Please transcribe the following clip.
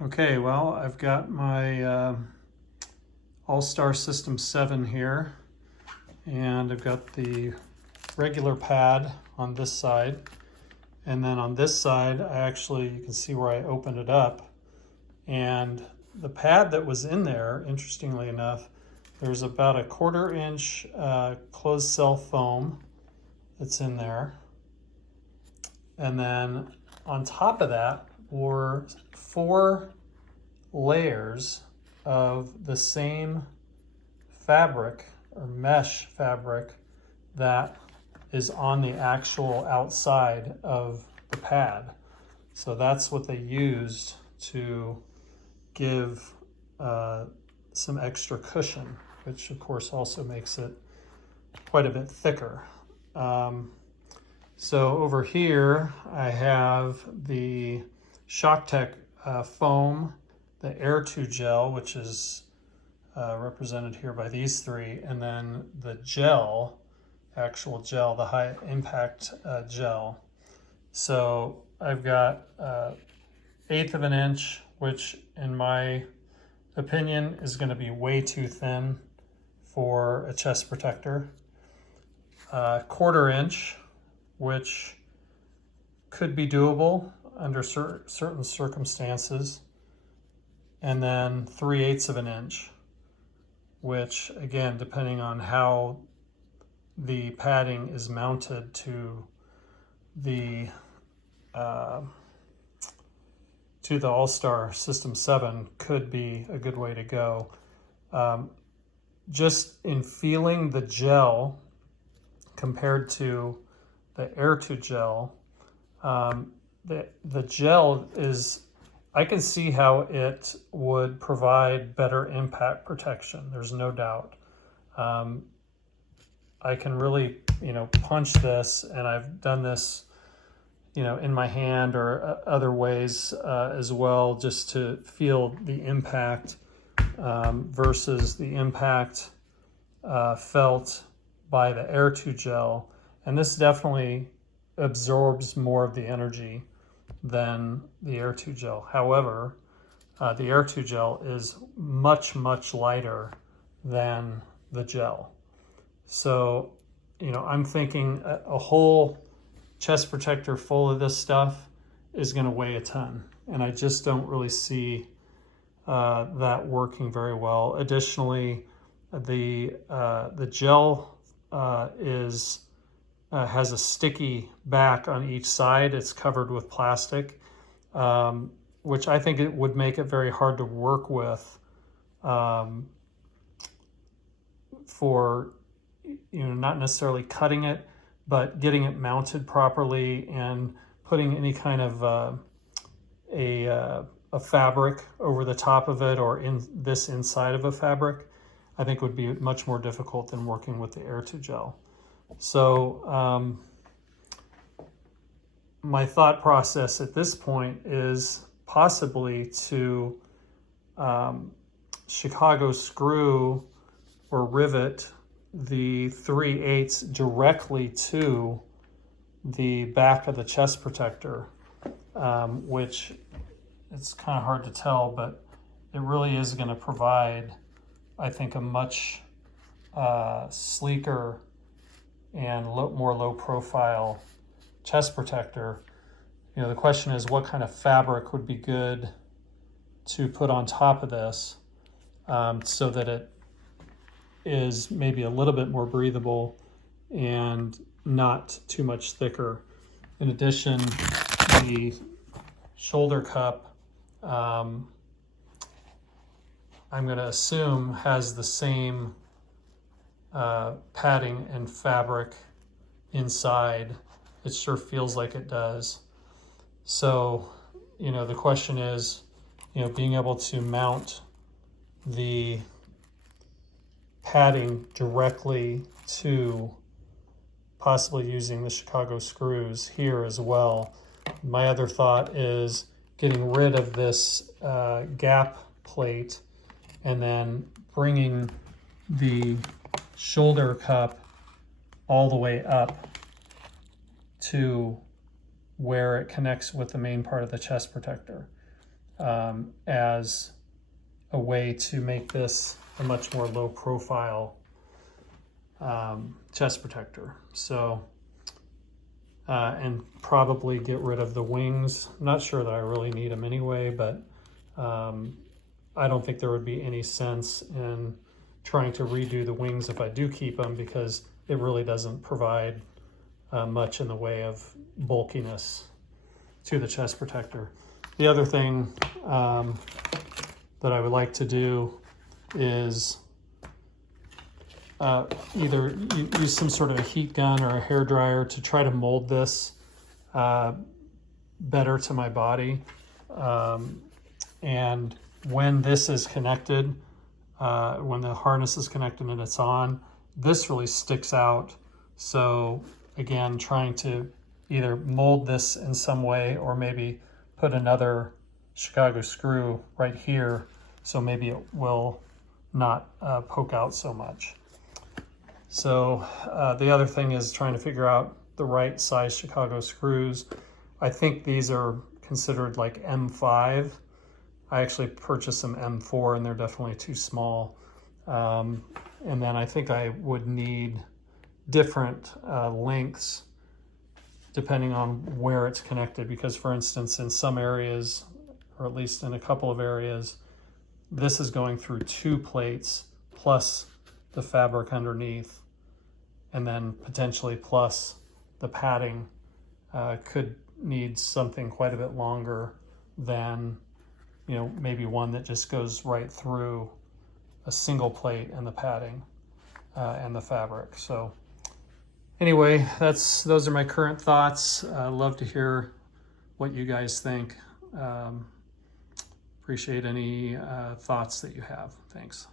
Okay, well, I've got my All-Star System 7 here, and I've got the regular pad on this side, and then on this side, you can see where I opened it up, and the pad that was in there, interestingly enough, there's about a 1/4 inch closed cell foam that's in there, and then on top of that were 4 layers of the same fabric or mesh fabric that is on the actual outside of the pad. So that's what they used to give some extra cushion, which of course also makes it quite a bit thicker. So over here I have the ShockTech foam, the Air2Gel, which is represented here by these 3, and then the gel, actual gel, the high impact gel. So I've got 1/8 of an inch, which in my opinion is going to be way too thin for a chest protector. 1/4 inch, which could be doable under certain circumstances, and then 3/8 of an inch, which again, depending on how the padding is mounted to the All-Star System 7, could be a good way to go. Just in feeling the gel compared to the Air2Gel, the gel is, I can see how it would provide better impact protection. There's no doubt. I can really, punch this, and I've done this, in my hand or other ways as well, just to feel the impact versus the impact felt by the Air2Gel. And this definitely absorbs more of the energy than the Air2Gel. However, the Air2Gel is much, much lighter than the gel. So, I'm thinking a whole chest protector full of this stuff is going to weigh a ton. And I just don't really see that working very well. Additionally, the gel has a sticky back on each side. It's covered with plastic, which I think it would make it very hard to work with for, not necessarily cutting it, but getting it mounted properly and putting any kind of a fabric over the top of it, or inside of a fabric, I think would be much more difficult than working with the Air2Gel. So my thought process at this point is possibly to Chicago screw or rivet the 3/8 directly to the back of the chest protector, which it's kind of hard to tell, but it really is going to provide, I think, a much sleeker and more low profile chest protector. The question is, what kind of fabric would be good to put on top of this so that it is maybe a little bit more breathable and not too much thicker. In addition, the shoulder cup, I'm going to assume, has the same padding and fabric inside. It sure feels like it does. So, the question is, being able to mount the padding directly to, possibly using the Chicago screws here as well. My other thought is getting rid of this gap plate and then bringing the shoulder cup all the way up to where it connects with the main part of the chest protector. as a way to make this a much more low profile chest protector. So, and probably get rid of the wings. I'm not sure that I really need them anyway, but I don't think there would be any sense in trying to redo the wings if I do keep them, because it really doesn't provide much in the way of bulkiness to the chest protector. The other thing that I would like to do is either use some sort of a heat gun or a hair dryer to try to mold this better to my body. And when this is connected, when the harness is connected and it's on, this really sticks out. So again, trying to either mold this in some way or maybe put another Chicago screw right here so maybe it will not poke out so much. So the other thing is trying to figure out the right size Chicago screws. I think these are considered like M5. I actually purchased some M4 and they're definitely too small. And then I think I would need different lengths depending on where it's connected, because for instance, in some areas, or at least in a couple of areas, this is going through 2 plates plus the fabric underneath, and then potentially plus the padding. Could need something quite a bit longer than, you know, maybe one that just goes right through a single plate and the padding and the fabric. So anyway, those are my current thoughts. Love to hear what you guys think. Appreciate any thoughts that you have. Thanks.